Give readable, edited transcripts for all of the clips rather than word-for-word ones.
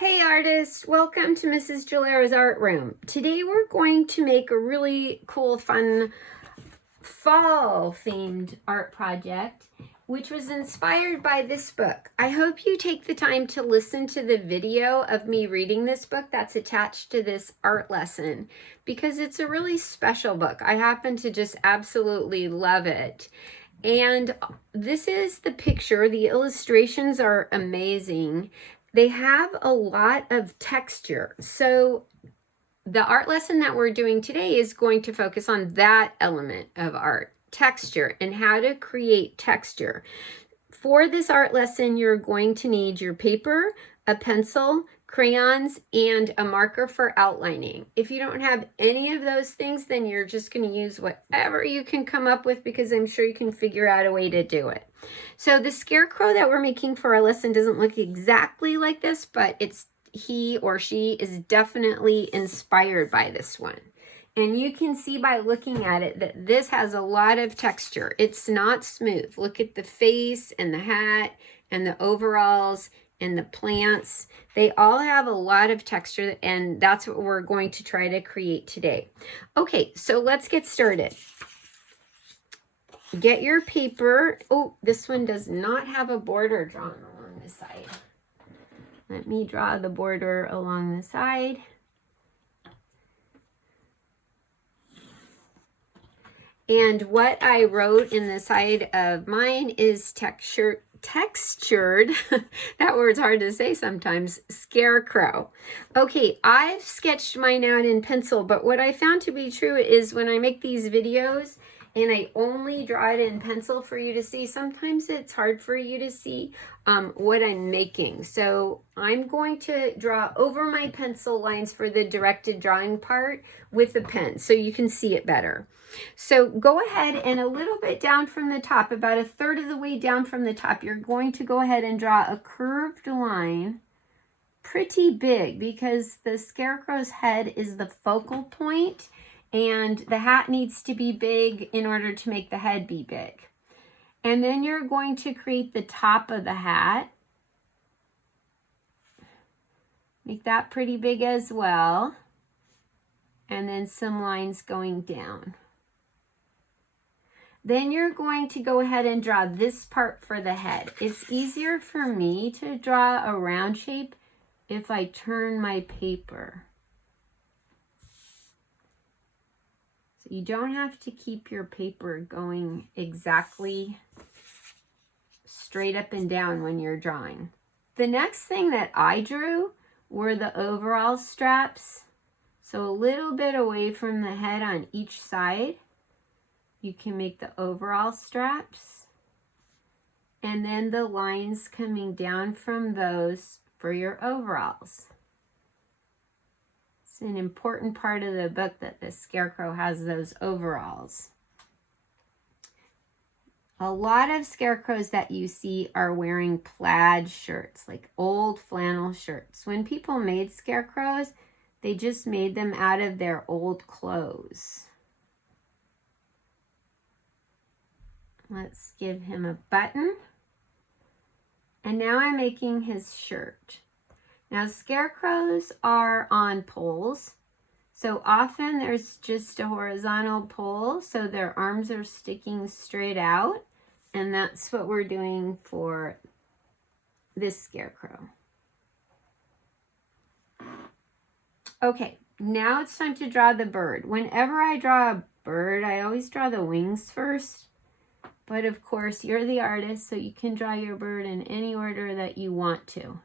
Hey artists, welcome to Mrs. Gelaro's art room. Today we're going to make a really cool, fun, fall themed art project, which was inspired by this book. I hope you take the time to listen to the video of me reading this book that's attached to this art lesson, because it's a really special book. I happen to just absolutely love it. And this is the picture. The illustrations are amazing. They have a lot of texture. So the art lesson that we're doing today is going to focus on that element of art, texture, and how to create texture. For this art lesson, you're going to need your paper, a pencil, crayons, and a marker for outlining. If you don't have any of those things, then you're just going to use whatever you can come up with, because I'm sure you can figure out a way to do it. So the scarecrow that we're making for our lesson doesn't look exactly like this, but he or she is definitely inspired by this one. And you can see by looking at it that this has a lot of texture. It's not smooth. Look at the face and the hat and the overalls and the plants. They all have a lot of texture, and that's what we're going to try to create today. Okay, so let's get started. Get your paper. Oh, this one does not have a border drawn along the side. Let me draw the border along the side. And what I wrote in the side of mine is textured, that word's hard to say sometimes, scarecrow. Okay, I've sketched mine out in pencil, but what I found to be true is when I make these videos and I only draw it in pencil for you to see, sometimes it's hard for you to see what I'm making. So I'm going to draw over my pencil lines for the directed drawing part with a pen so you can see it better. So go ahead and a little bit down from the top, about a third of the way down from the top, you're going to go ahead and draw a curved line pretty big, because the scarecrow's head is the focal point and the hat needs to be big in order to make the head be big. And then you're going to create the top of the hat. Make that pretty big as well. And then some lines going down. Then you're going to go ahead and draw this part for the head. It's easier for me to draw a round shape if I turn my paper. So you don't have to keep your paper going exactly straight up and down when you're drawing. The next thing that I drew were the overall straps. So a little bit away from the head on each side. You can make the overall straps, and then the lines coming down from those for your overalls. It's an important part of the book that the scarecrow has those overalls. A lot of scarecrows that you see are wearing plaid shirts, like old flannel shirts. When people made scarecrows, they just made them out of their old clothes. Let's give him a button. And now I'm making his shirt. Now scarecrows are on poles. So often there's just a horizontal pole, so their arms are sticking straight out. And that's what we're doing for this scarecrow. Okay, now it's time to draw the bird. Whenever I draw a bird, I always draw the wings first. But of course, you're the artist, so you can draw your bird in any order that you want to.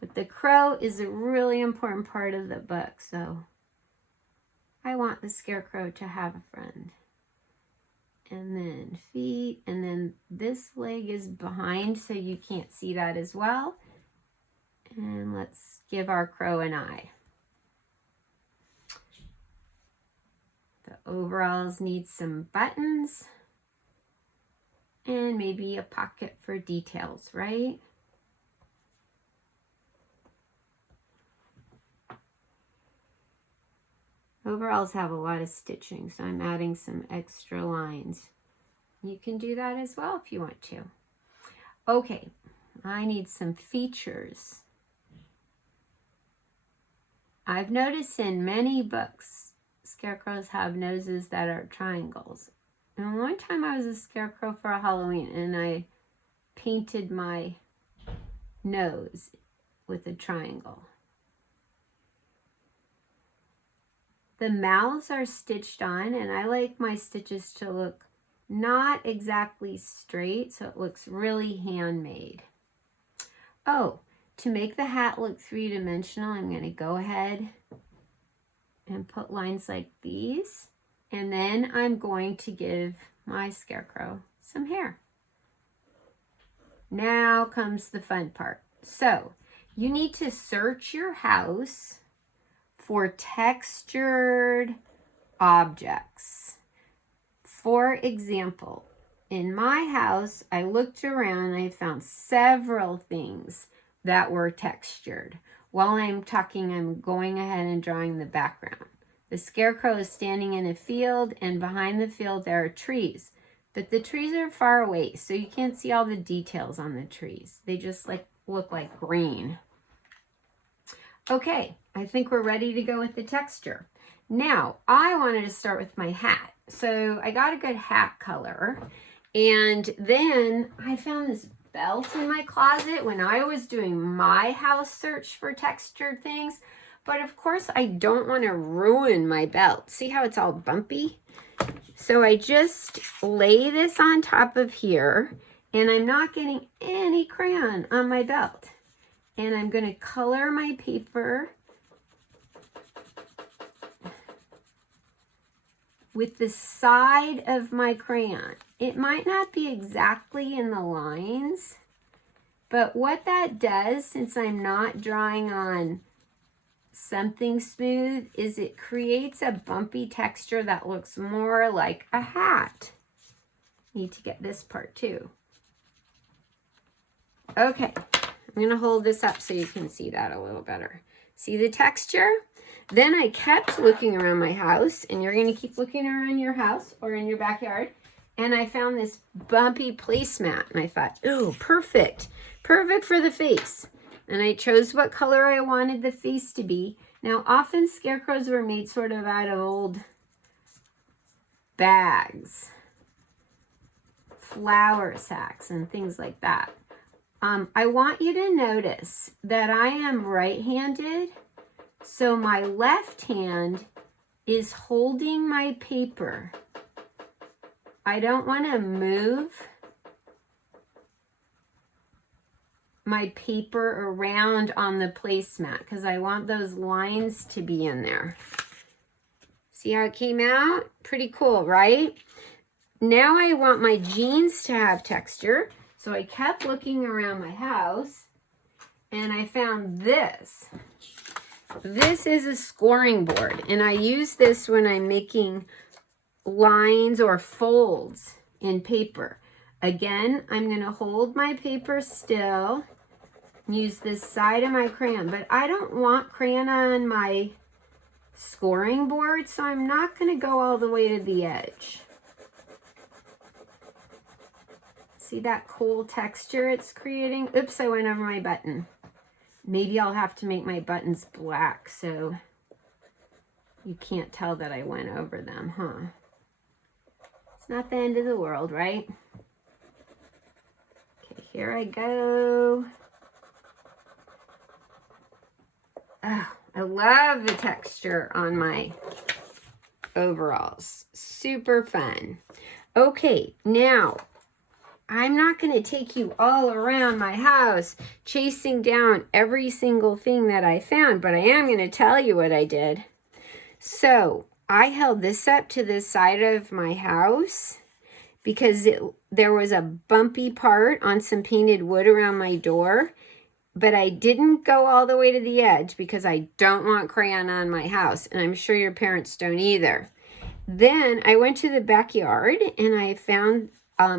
But the crow is a really important part of the book, so I want the scarecrow to have a friend. And then feet, and then this leg is behind, so you can't see that as well. And let's give our crow an eye. The overalls need some buttons. And maybe a pocket for details, right? Overalls have a lot of stitching, so I'm adding some extra lines. You can do that as well if you want to. Okay, I need some features. I've noticed in many books, scarecrows have noses that are triangles. And one time I was a scarecrow for a Halloween and I painted my nose with a triangle. The mouths are stitched on, and I like my stitches to look not exactly straight, so it looks really handmade. Oh, to make the hat look three-dimensional, I'm going to go ahead and put lines like these, and then I'm going to give my scarecrow some hair. Now comes the fun part. So, you need to search your house for textured objects. For example, in my house, I looked around and I found several things that were textured. While I'm talking, I'm going ahead and drawing the background. The scarecrow is standing in a field, and behind the field there are trees. But the trees are far away, so you can't see all the details on the trees. They just look like green. Okay, I think we're ready to go with the texture. Now, I wanted to start with my hat. So I got a good hat color, and then I found this belt in my closet when I was doing my house search for textured things. But of course, I don't want to ruin my belt. See how it's all bumpy? So I just lay this on top of here, and I'm not getting any crayon on my belt. And I'm going to color my paper with the side of my crayon. It might not be exactly in the lines, but what that does, since I'm not drawing on something smooth, is it creates a bumpy texture that looks more like a hat. Need to get this part too. Okay, I'm going to hold this up so you can see that a little better. See the texture? Then I kept looking around my house, and you're going to keep looking around your house or in your backyard, and I found this bumpy placemat, and I thought, oh, perfect. Perfect for the face. And I chose what color I wanted the face to be. Now, often scarecrows were made sort of out of old bags, flour sacks, and things like that. I want you to notice that I am right-handed, so my left hand is holding my paper. I don't want to move my paper around on the placemat because I want those lines to be in there. See how it came out? Pretty cool, right? Now I want my jeans to have texture. So I kept looking around my house, and I found this. This is a scoring board, and I use this when I'm making lines or folds in paper. Again, I'm going to hold my paper still, use this side of my crayon, but I don't want crayon on my scoring board, so I'm not going to go all the way to the edge. See that cool texture it's creating? Oops, I went over my button. Maybe I'll have to make my buttons black so you can't tell that I went over them, huh? It's not the end of the world, right? Okay, here I go. Oh, I love the texture on my overalls. Super fun. Okay, now I'm not going to take you all around my house chasing down every single thing that I found, but I am going to tell you what I did. So I held this up to the side of my house because there was a bumpy part on some painted wood around my door, but I didn't go all the way to the edge because I don't want crayon on my house, and I'm sure your parents don't either. Then I went to the backyard and I found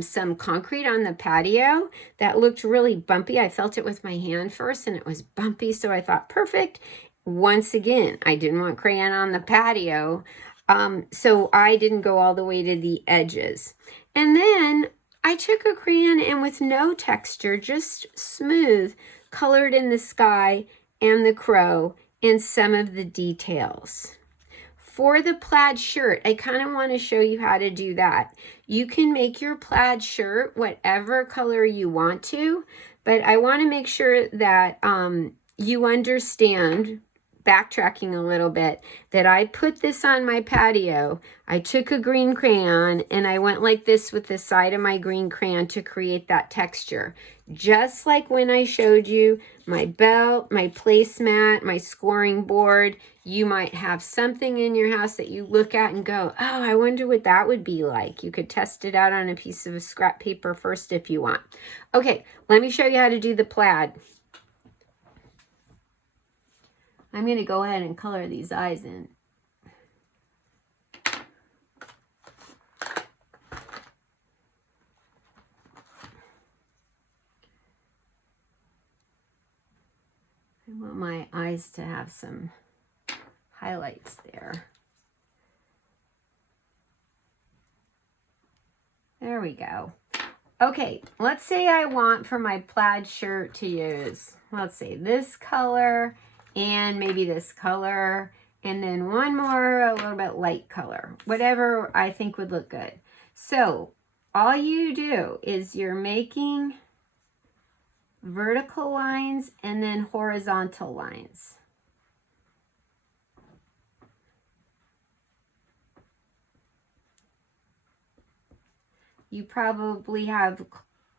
some concrete on the patio that looked really bumpy. I felt it with my hand first and it was bumpy, so I thought, perfect. Once again, I didn't want crayon on the patio, so I didn't go all the way to the edges. And then I took a crayon and with no texture, just smooth, colored in the sky and the crow and some of the details. For the plaid shirt, I kind of want to show you how to do that. You can make your plaid shirt whatever color you want to, but I want to make sure that you understand, backtracking a little bit, that I put this on my patio. I took a green crayon and I went like this with the side of my green crayon to create that texture. Just like when I showed you my belt, my placemat, my scoring board, you might have something in your house that you look at and go, oh, I wonder what that would be like. You could test it out on a piece of scrap paper first if you want. Okay, let me show you how to do the plaid. I'm going to go ahead and color these eyes in. I want my eyes to have some highlights there. There we go. Okay, let's say I want for my plaid shirt to use, let's say this color and maybe this color, and then one more, a little bit light color, whatever I think would look good. So all you do is you're making vertical lines and then horizontal lines. You probably have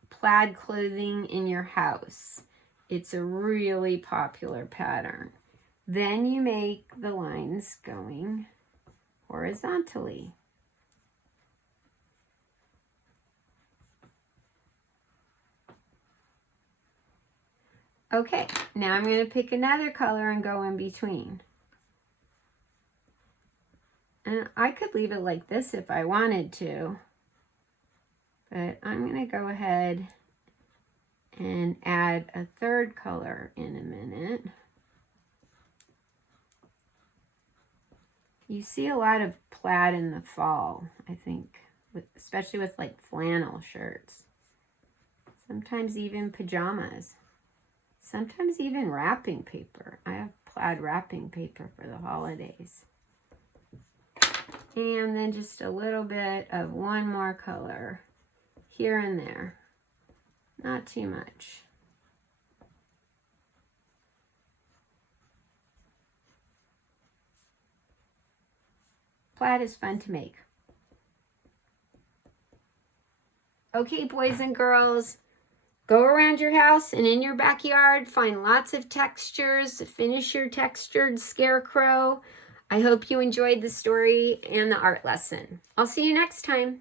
plaid clothing in your house. It's a really popular pattern. Then you make the lines going horizontally. Okay, now I'm going to pick another color and go in between. And I could leave it like this if I wanted to. But I'm going to go ahead and add a third color in a minute. You see a lot of plaid in the fall, I think, especially with like flannel shirts. Sometimes even pajamas. Sometimes even wrapping paper. I have plaid wrapping paper for the holidays. And then just a little bit of one more color here and there. Not too much. Plaid is fun to make. Okay, boys and girls, go around your house and in your backyard, find lots of textures, finish your textured scarecrow. I hope you enjoyed the story and the art lesson. I'll see you next time.